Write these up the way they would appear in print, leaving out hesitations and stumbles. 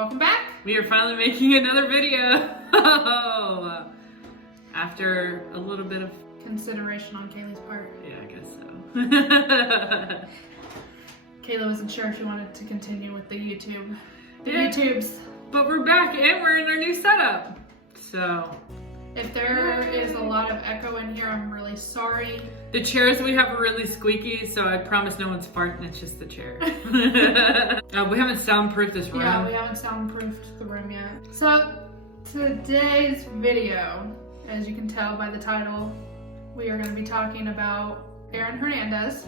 Welcome back. We are finally making another video. After a little bit of consideration on Kaylee's part. Yeah, I guess so. Kayla wasn't sure if she wanted to continue with the YouTubes. But we're back and we're in our new setup. So if there is a lot of echo in here, I'm really sorry. The chairs we have are really squeaky, so I promise no one's farting, it's just the chair. We haven't soundproofed this room. Yeah, we haven't soundproofed the room yet. So today's video, as you can tell by the title, we are going to be talking about Aaron Hernandez.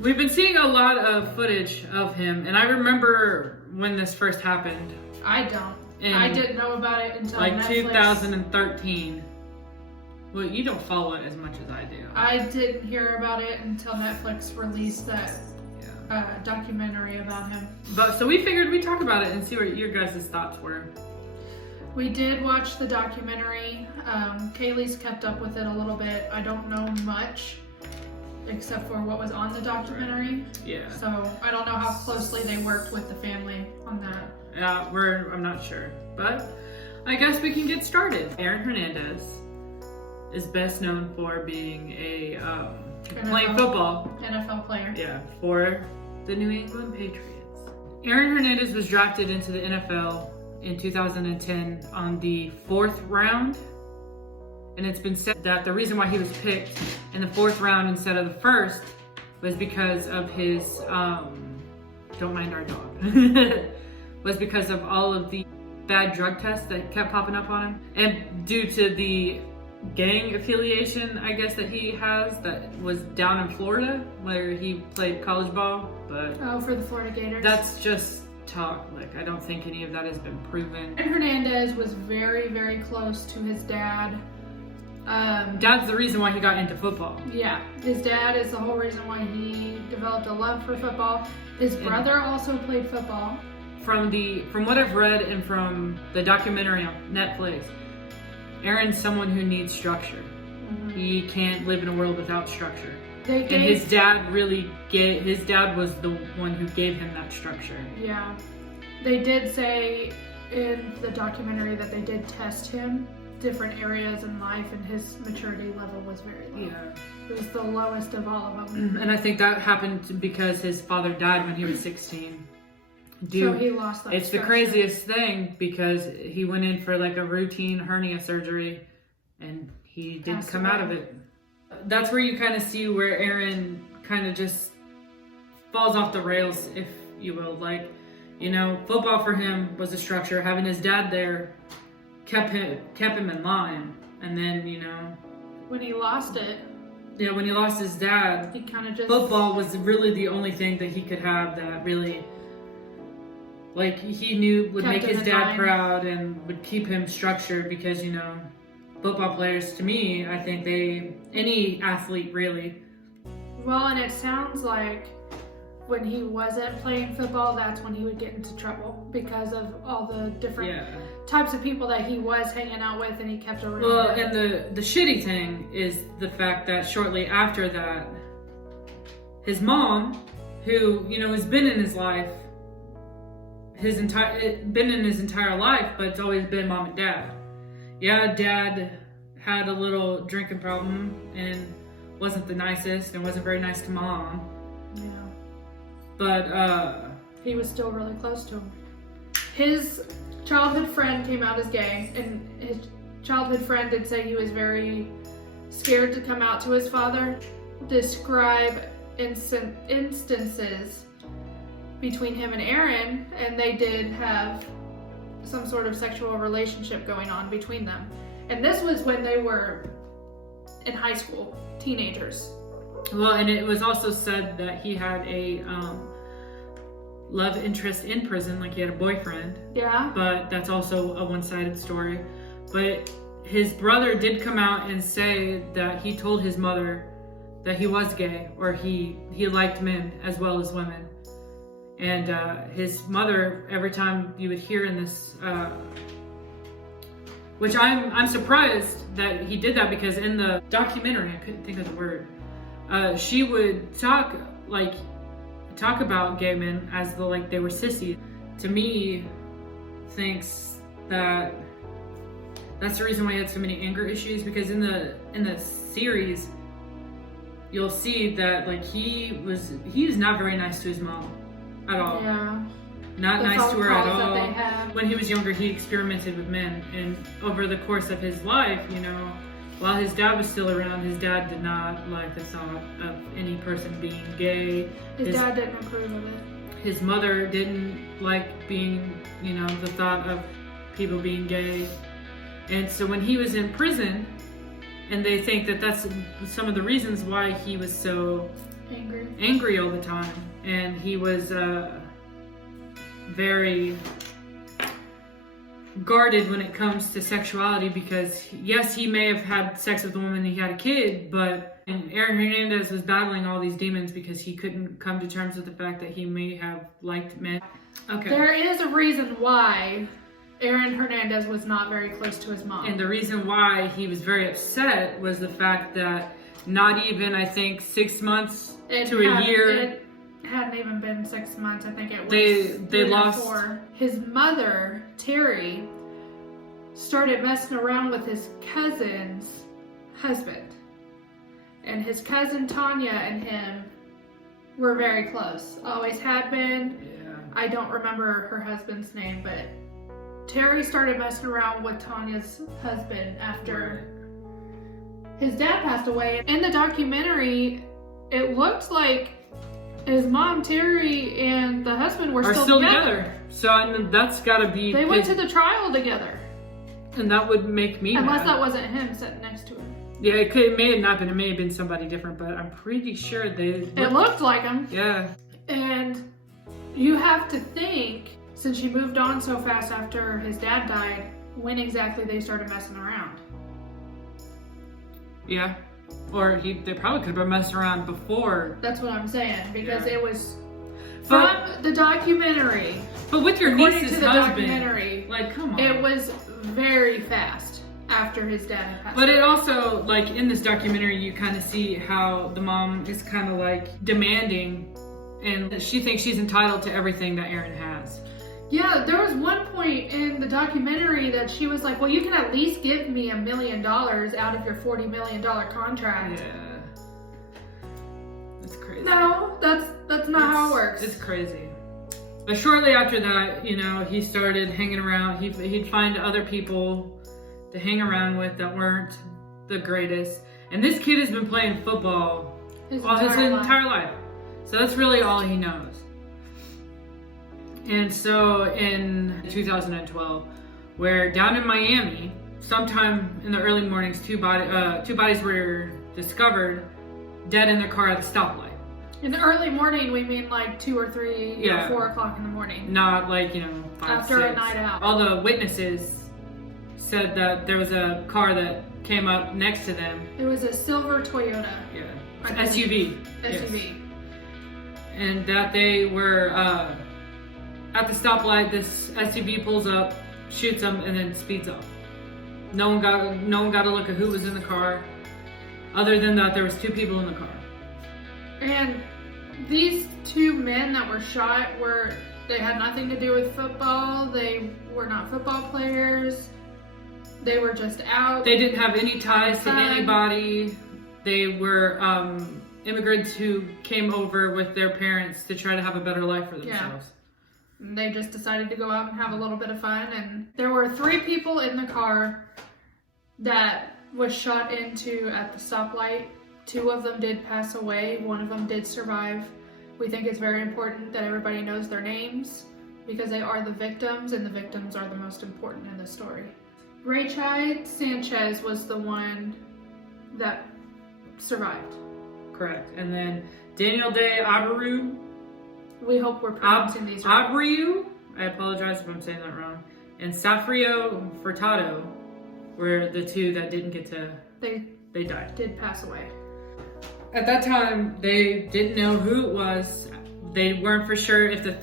We've been seeing a lot of footage of him, and I remember when this first happened. I don't. I didn't know about it until like Netflix. 2013. Well, you don't follow it as much as I do. I didn't hear about it until Netflix released that documentary about him. But so we figured we'd talk about it and see what your guys' thoughts were. We did watch the documentary. Kaylee's kept up with it a little bit. I don't know much except for what was on the documentary. Yeah. So I don't know how closely they worked with the family on that. Yeah, I'm not sure. But I guess we can get started. Aaron Hernandez is best known for being a playing football. NFL player. Yeah, for the New England Patriots. Aaron Hernandez was drafted into the NFL in 2010 on the 4th round. And it's been said that the reason why he was picked in the 4th round instead of the 1st was because of his, don't mind our dog, was because of all of the bad drug tests that kept popping up on him. And due to the gang affiliation, I guess, that he has that was down in Florida where he played college ball. But oh, for the Florida Gators. That's just talk. Like, I don't think any of that has been proven. Aaron Hernandez was very, very close to his dad. Dad's the reason why he got into football. Yeah, his dad is the whole reason why he developed a love for football. His brother also played football. From what I've read and from the documentary on Netflix, Aaron's someone who needs structure. Mm-hmm. He can't live in a world without structure. And his dad was the one who gave him that structure. Yeah. They did say in the documentary that they did test him different areas in life, and his maturity level was very low. Yeah. It was the lowest of all of them. And I think that happened because his father died when he was 16. So he lost that It's structure. The craziest thing because he went in for like a routine hernia surgery and he didn't come out of it. That's where you kind of see where Aaron kind of just falls off the rails, if you will. Like, you know, football for him was a structure. Having his dad there kept him in line. And then, you know, when he lost it, yeah, when he lost his dad, he kind of just, football was really the only thing that he could have that really, like, he knew would make his dad proud and would keep him structured. Because, you know, football players, to me, I think any athlete really. Well, and it sounds like when he wasn't playing football, that's when he would get into trouble because of all the different types of people that he was hanging out with, and he kept around. Well, and the shitty thing is the fact that shortly after that, his mom, who, you know, has been in his life, his entire life, but it's always been mom and dad. Yeah, dad had a little drinking problem and wasn't the nicest and wasn't very nice to mom. Yeah. But he was still really close to him. His childhood friend came out as gay, and his childhood friend did say he was very scared to come out to his father. Describe instances between him and Aaron, and they did have some sort of sexual relationship going on between them. And this was when they were in high school, teenagers. Well, and it was also said that he had a love interest in prison, like he had a boyfriend. Yeah. But that's also a one-sided story. But his brother did come out and say that he told his mother that he was gay, or he liked men as well as women. And his mother, every time you would hear in this, which I'm surprised that he did that, because in the documentary, I couldn't think of the word, she would talk about gay men as though like they were sissies. to me, thinks that that's the reason why he had so many anger issues, because in the series, you'll see that like he is not very nice to his mom at all. Yeah. Not The nice to her at phone calls that all. they have. When he was younger, he experimented with men, and over the course of his life, you know, while his dad was still around, his dad did not like the thought of any person being gay. His dad didn't approve of it. His mother didn't like being, you know, the thought of people being gay. And so when he was in prison, and they think that that's some of the reasons why he was so angry all the time, and he was very guarded when it comes to sexuality, because yes, he may have had sex with a woman and he had a kid, but and Aaron Hernandez was battling all these demons because he couldn't come to terms with the fact that he may have liked men. Okay. There is a reason why Aaron Hernandez was not very close to his mom. And the reason why he was very upset was the fact that not even, I think, 6 months to a year. It hadn't even been 6 months. I think it was they lost. 4. His mother, Terry, started messing around with his cousin's husband. And his cousin Tanya and him were very close. Always had been. Yeah. I don't remember her husband's name, but Terry started messing around with Tanya's husband after his dad passed away. In the documentary, it looked like his mom, Terry, and the husband were still together. So I mean, that's gotta be... They went to the trial together. And that would make me Unless mad. that wasn't him sitting next to him. Yeah, it may have not been. It may have been somebody different, but I'm pretty sure they... It looked like him. Yeah. And you have to think, since she moved on so fast after his dad died, when exactly they started messing around. Yeah. Or they probably could have been messing around before. That's what I'm saying, because Yeah. it was from the documentary. But with your According niece's to the husband, documentary, like, come on. it was very fast after his dad had passed But away. it also, like, in this documentary, you kind of see how the mom is kind of like demanding, and she thinks she's entitled to everything that Aaron has. Yeah, there was one point in the documentary that she was like, well, you can at least give me $1 million out of your $40 million contract. Yeah. That's crazy. No, that's not how it works. It's crazy. But shortly after that, you know, he started hanging around. He'd find other people to hang around with that weren't the greatest. And this kid has been playing football his entire life. So that's really all he knows. And so in 2012, where down in Miami, sometime in the early mornings, two bodies were discovered dead in their car at a stoplight. In the early morning, we mean like 2 or 3 or 4 o'clock in the morning. Not like, 5, After 6. a night out. All the witnesses said that there was a car that came up next to them. It was a silver Toyota. Yeah. SUV. SUV. Yes. And that they were at the stoplight. This SUV pulls up, shoots them, and then speeds off. No one got a look at who was in the car. Other than that, there was 2 people in the car. And these 2 men that were shot they had nothing to do with football. They were not football players. They were just out. They didn't have any ties to anybody. They were immigrants who came over with their parents to try to have a better life for themselves. Yeah. And they just decided to go out and have a little bit of fun. And there were 3 people in the car that was shot into at the stoplight. 2 of them did pass away. 1 of them did survive. We think it's very important that everybody knows their names because they are the victims, and the victims are the most important in the story. Rachid Sanchez was the one that survived. Correct. And then Daniel Day Abreu. We hope we're pronouncing these right. Abreu, I apologize if I'm saying that wrong. And Safrio Furtado were the 2 that didn't get to... They died. Did pass away. At that time, they didn't know who it was. They weren't for sure if the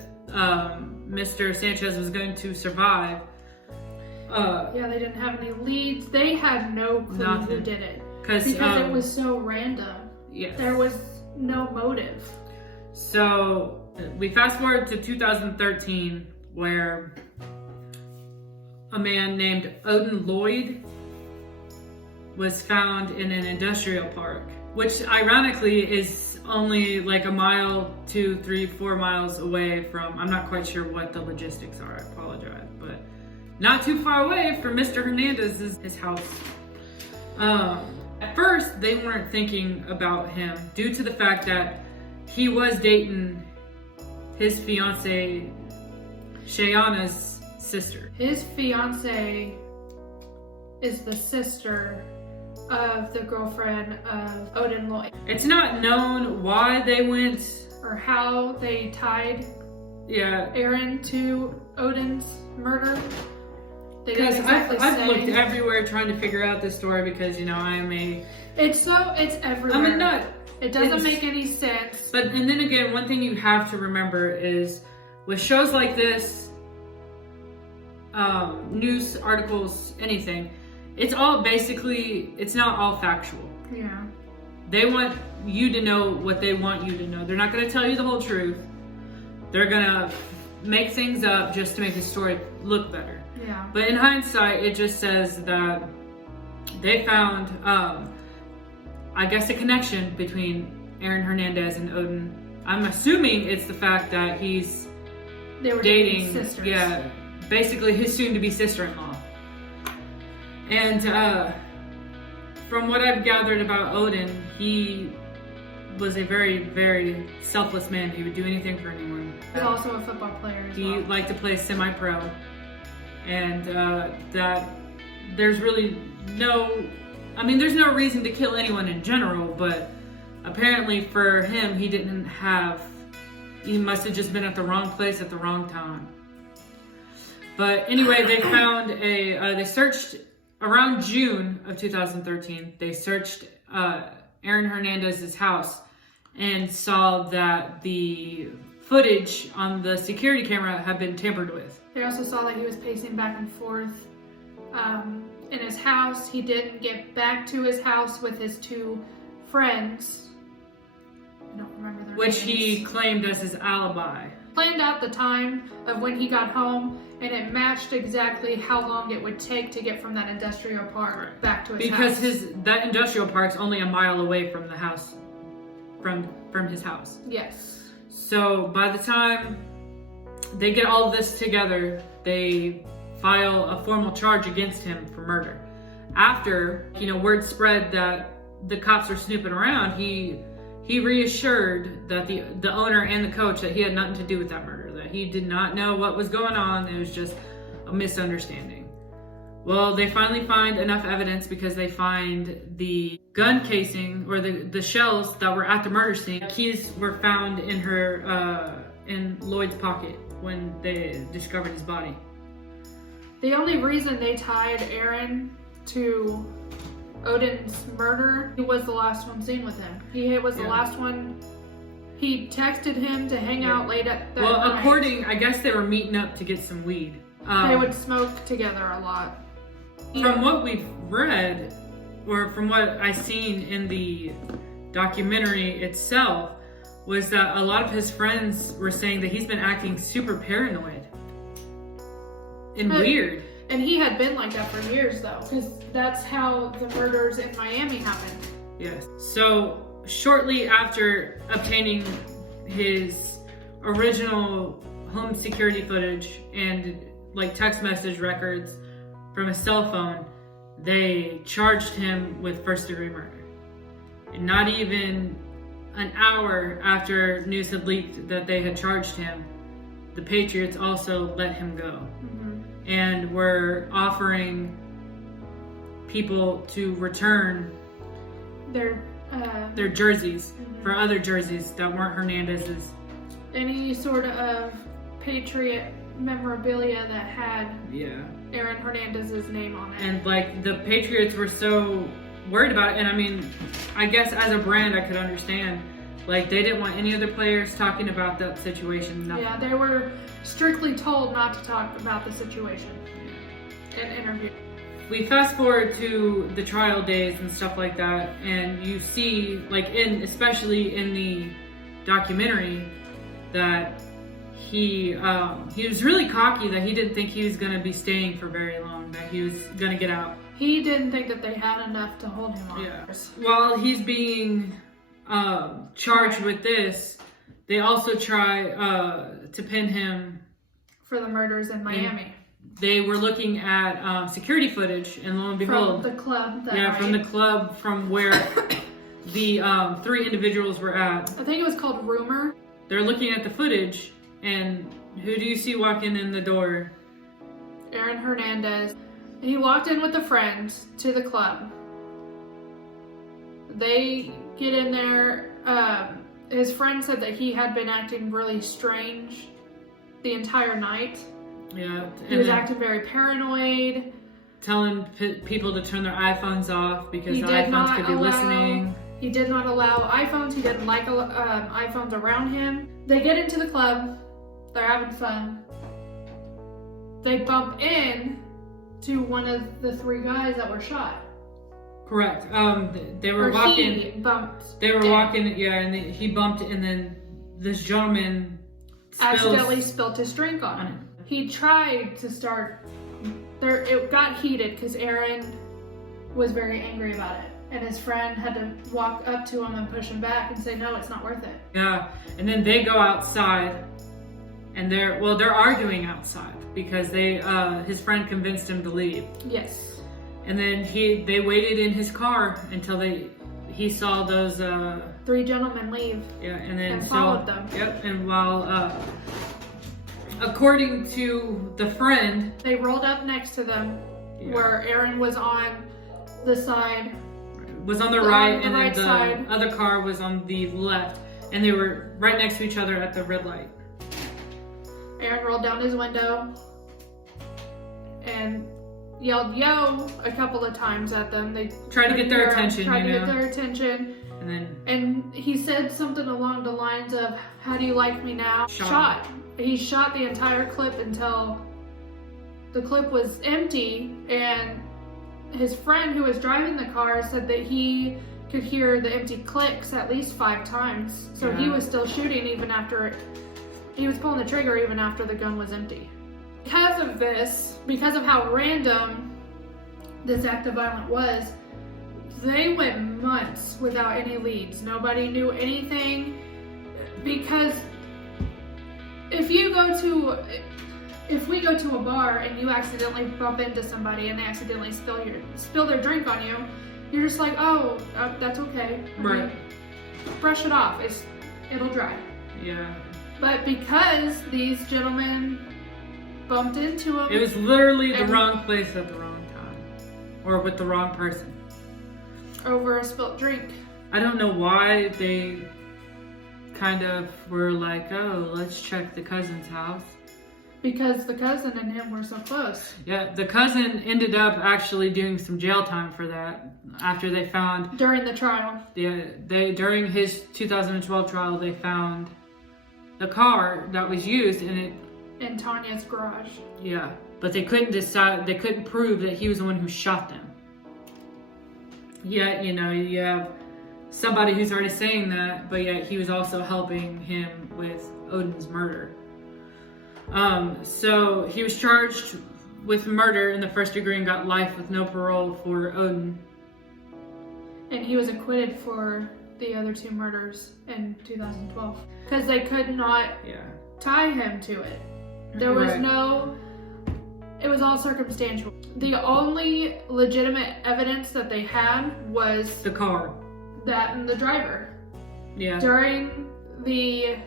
Mr. Sanchez was going to survive. Yeah, they didn't have any leads. They had no clue who did it. Because it was so random. Yes. There was no motive. So we fast forward to 2013. where a man named Odin Lloyd was found in an industrial park, which ironically is only like a mile, 2, 3, 4 miles away from, I'm not quite sure what the logistics are, I apologize, but not too far away from Mr. Hernandez's house. At first, they weren't thinking about him due to the fact that he was dating his fiancée, Shayana's sister. His fiancée is the sister of the girlfriend of Odin Lloyd. It's not known why they went or how they tied Aaron to Odin's murder. They didn't exactly I've looked everywhere trying to figure out this story because, you know, I am a... It's everywhere. I'm a nut. It doesn't make any sense. But, and then again, one thing you have to remember is with shows like this, news articles, anything, it's all basically, it's not all factual. Yeah. They want you to know what they want you to know. They're not going to tell you the whole truth. They're going to make things up just to make the story look better. Yeah. But in hindsight, it just says that they found, I guess, a connection between Aaron Hernandez and Odin. I'm assuming it's the fact that they were dating sisters. Yeah, basically his soon-to-be sister-in-law. And from what I've gathered about Odin, he was a very, very selfless man. He would do anything for anyone. He's also a football player as well. He liked to play semi-pro. And that there's really there's no reason to kill anyone in general, but apparently for him, he must have just been at the wrong place at the wrong time. But anyway, they found they searched around June of 2013, they searched Aaron Hernandez's house and saw that the footage on the security camera had been tampered with. They also saw that he was pacing back and forth in his house. He didn't get back to his house with his 2 friends. I don't remember their names. Which he claimed as his alibi. Planned out the time of when he got home, and it matched exactly how long it would take to get from that industrial park back to his house. Because that industrial park's only a mile away from the house, from his house. Yes. So by the time they get all of this together, they file a formal charge against him for murder. After, word spread that the cops were snooping around, he reassured that the owner and the coach that he had nothing to do with that murder, that he did not know what was going on. It was just a misunderstanding. Well, they finally find enough evidence because they find the gun casing or the shells that were at the murder scene. Keys were found in Lloyd's pocket when they discovered his body. The only reason they tied Aaron to Odin's murder, he was the last one seen with him. He was the last one. He texted him to hang out late at that night. I guess they were meeting up to get some weed. They would smoke together a lot. From what we've read, or from what I seen in the documentary itself, was that a lot of his friends were saying that he's been acting super paranoid and weird. And he had been like that for years, though, because that's how the murders in Miami happened. Yes. So shortly after obtaining his original home security footage and text message records from his cell phone, they charged him with first-degree murder. And not even an hour after news had leaked that they had charged him, the Patriots also let him go. And were offering people to return their jerseys for other jerseys that weren't Hernandez's. Any sort of Patriot memorabilia that had Aaron Hernandez's name on it. And the Patriots were so worried about it. And I guess as a brand, I could understand. They didn't want any other players talking about that situation. Nothing. Yeah, they were strictly told not to talk about the situation in interviews. We fast forward to the trial days and stuff like that, and you see, especially in the documentary, that he was really cocky that he didn't think he was going to be staying for very long, that he was going to get out. He didn't think that they had enough to hold him on. Yeah. While he's being charged with this, they also try to pin him for the murders in Miami. They were looking at security footage, and lo and behold, from the club. From the club from where the 3 individuals were at. I think it was called Rumor. They're looking at the footage, and who do you see walking in the door? Aaron Hernandez. He walked in with a friend to the club. They get in there. His friend said that he had been acting really strange the entire night. Yeah. He was acting very paranoid. Telling people to turn their iPhones off because the iPhones could be listening. He did not allow iPhones. He didn't like iPhones around him. They get into the club. They're having fun. They bump in to one of the 3 guys that were shot. Correct. They were walking. He bumped. They were walking. Yeah, and he bumped, and then this gentleman accidentally spilled his drink on him. He tried to start. It got heated because Aaron was very angry about it, and his friend had to walk up to him and push him back and say, "No, it's not worth it." Yeah, and then they go outside, and they're arguing outside because his friend convinced him to leave. Yes. And then they waited in his car until he saw those 3 gentlemen leave. Yeah, and then followed them. Yep, and while according to the friend, they rolled up next to them, where Aaron was on the side. Was on the right, and right then side. The other car was on the left, and they were right next to each other at the red light. Aaron rolled down his window and yelled "yo" a couple of times at them. They tried to get their attention. And he said something along the lines of, "How do you like me now?" Shot. He shot the entire clip until the clip was empty, and his friend who was driving the car said that he could hear the empty clicks at least 5 times. So he was still shooting even after he was pulling the trigger even after the gun was empty. Because of this, because of how random this act of violence was, they went months without any leads. Nobody knew anything, because if we go to a bar and you accidentally bump into somebody and they accidentally spill their drink on you, you're just like, oh, that's okay. Right. Brush it off. It'll dry. Yeah. But because these gentlemen bumped into him, it was literally the wrong place at the wrong time, or with the wrong person. Over a spilt drink. I don't know why they kind of were like, oh, let's check the cousin's house. Because the cousin and him were so close. Yeah, the cousin ended up actually doing some jail time for that after they found... During the trial. Yeah, during his 2012 trial, they found the car that was used in Tanya's garage. Yeah, but they couldn't prove that he was the one who shot them. Yet, you have somebody who's already saying that, but yet he was also helping him with Odin's murder. So he was charged with murder in the first degree and got life with no parole for Odin. And he was acquitted for the other 2 murders in 2012 because they could not tie him to it. There was it was all circumstantial. The only legitimate evidence that they had was the car. That and the driver. Yeah. During the...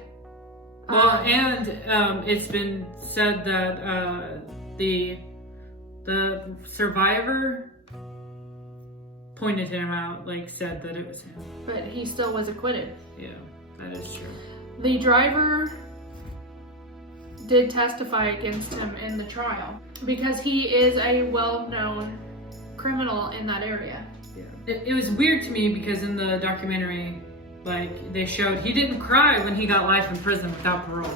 it's been said that the survivor pointed him out, said that it was him. But he still was acquitted. Yeah, that is true. The driver did testify against him in the trial because he is a well-known criminal in that area. Yeah. It was weird to me because in the documentary, they showed he didn't cry when he got life in prison without parole,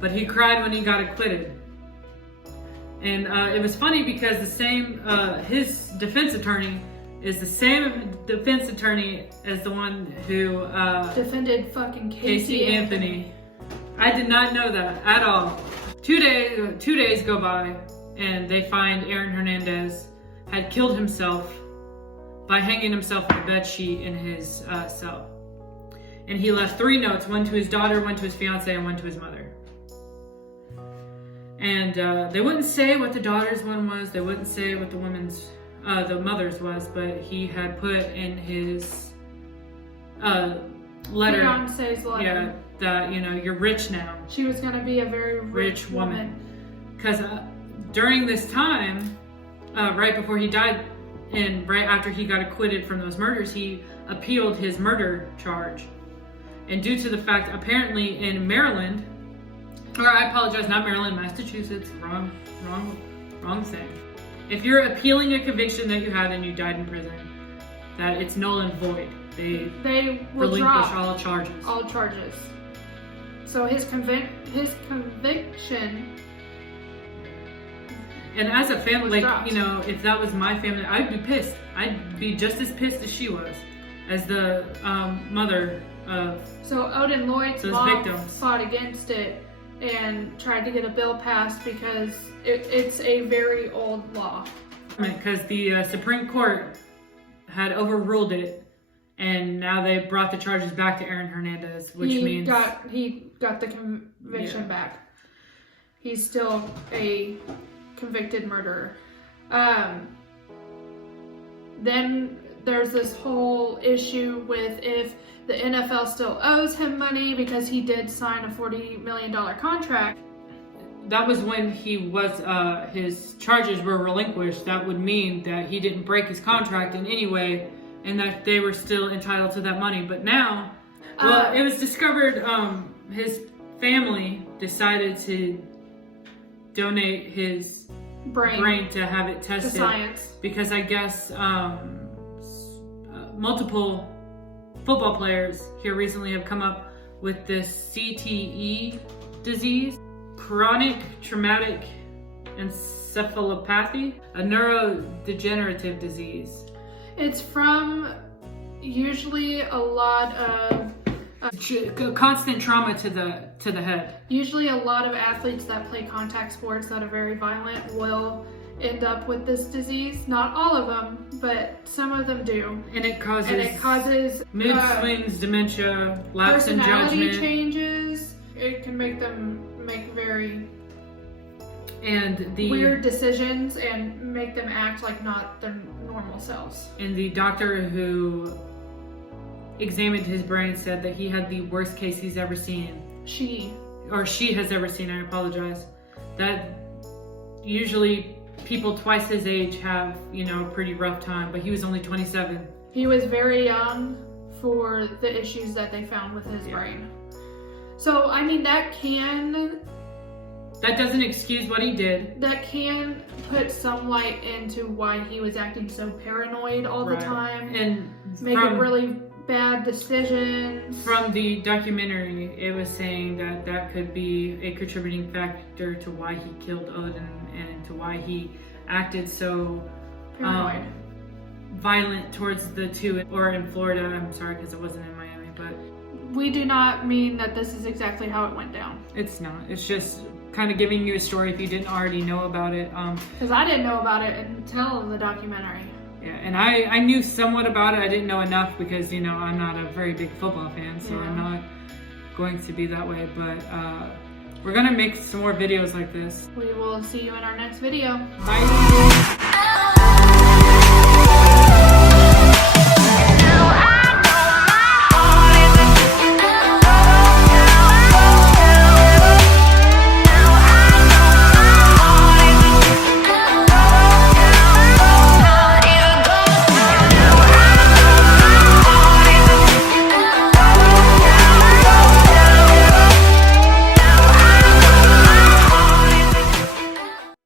but he cried when he got acquitted. And it was funny because his defense attorney is the same defense attorney as the one who defended fucking Casey Anthony. I did not know that at all. 2 days go by, and they find Aaron Hernandez had killed himself by hanging himself with a bed sheet in his cell. And he left 3 notes, one to his daughter, one to his fiance, and one to his mother. And they wouldn't say what the daughter's one was. They wouldn't say what the mother's was, but he had put in his letter. Fiance's letter. Yeah, that, you're rich now. She was going to be a very rich woman. Because during this time, right before he died, and right after he got acquitted from those murders, he appealed his murder charge. And due to the fact, apparently in Maryland, or I apologize, not Maryland, Massachusetts, wrong thing. If you're appealing a conviction that you had and you died in prison, that it's null and void. They will relinquish drop all charges. All charges. So his conviction. And as a family, dropped. if that was my family, I'd be pissed. I'd be just as pissed as she was, as the mother of. So Odin Lloyd's those mom victims fought against it and tried to get a bill passed because it's a very old law. Because the Supreme Court had overruled it, and now they brought the charges back to Aaron Hernandez, which means he got the conviction back. He's still a convicted murderer. Then there's this whole issue with if the NFL still owes him money because he did sign a $40 million contract. That was when he was his charges were relinquished. That would mean that he didn't break his contract in any way, and that they were still entitled to that money. But now, it was discovered his family decided to donate his brain to have it tested. To science. Because I guess multiple football players here recently have come up with this CTE disease, chronic traumatic encephalopathy, a neurodegenerative disease. It's from usually a lot of constant trauma to the head. Usually a lot of athletes that play contact sports that are very violent will end up with this disease. Not all of them, but some of them do. And it causes mood swings, dementia, lapse in judgment. Personality changes. It can make them make very weird decisions and make them act like not their normal selves. And the doctor who examined his brain said that he had the worst case he's ever seen. She has ever seen, I apologize. That usually people twice his age have, a pretty rough time, but he was only 27. He was very young for the issues that they found with his brain. So, that doesn't excuse what he did. That can put some light into why he was acting so paranoid all the time. And making really bad decisions. From the documentary, it was saying that could be a contributing factor to why he killed Odin and to why he acted so violent towards the two, or in Florida. I'm sorry because it wasn't in Miami, but we do not mean that this is exactly how it went down. It's not. It's just kind of giving you a story if you didn't already know about it. Because I didn't know about it until the documentary. Yeah, and I knew somewhat about it. I didn't know enough because, I'm not a very big football fan, so I'm not going to be that way. But we're going to make some more videos like this. We will see you in our next video. Bye.